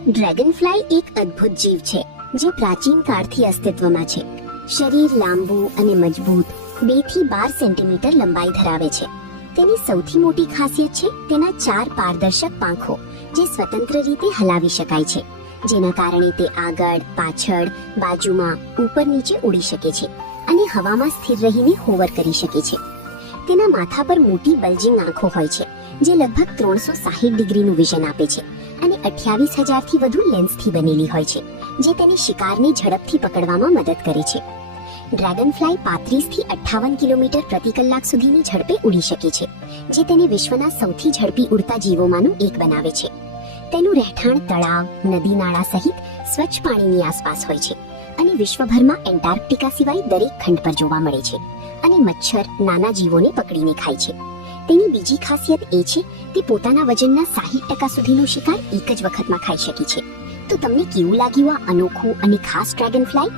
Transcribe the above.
ડ્રેગનફ્લાય એક અદ્ભુત જીવ છે જે પ્રાચીન કાળથી અસ્તિત્વમાં છે. શરીર લાંબુ અને મજબૂત, 2 થી 12 સેન્ટીમીટર લંબાઈ ધરાવે છે. તેની સૌથી મોટી ખાસિયત છે તેના 4 પારદર્શક પાંખો જે સ્વતંત્ર રીતે હલાવી શકાય છે, જેના કારણે તે આગળ, પાછળ, બાજુમાં, ઉપર નીચે ઉડી શકે છે અને હવામાં સ્થિર રહીને હોવર કરી શકે છે. તેના માથા પર મોટી બલ્જિંગ આંખો હોય છે જે લગભગ 360 ડિગ્રીનું વિઝન આપે છે અને 28,000 થી વધુ લેન્સથી બનેલી હોય છે જે તેની શિકારને ઝડપથી પકડવામાં મદદ કરે છે. ડ્રેગનફ્લાય 35 થી 58 કિલોમીટર પ્રતિ કલાક સુધીની ઝડપે ઉડી શકે છે, જે તેને વિશ્વના સૌથી ઝડપી ઉડતા જીવોમાંનું એક બનાવે છે. તેનું રહેઠાણ તળાવ, નદી નાળા સહિત સ્વચ્છ પાણીની આસપાસ હોય છે અને વિશ્વભરમાં એન્ટાર્કટિકા સિવાય દરેક ખંડ પર જોવા મળે છે અને મચ્છર, નાના જીવોને પકડીને ખાય છે. તેની બીજી ખાસિયત એ છે તે પોતાના વજનના 60% સુધીનો શિકાર એક જ વખતમાં ખાઈ શકે છે. તો તમને કેવું લાગ્યું આ અનોખું અને ખાસ ડ્રેગનફ્લાય?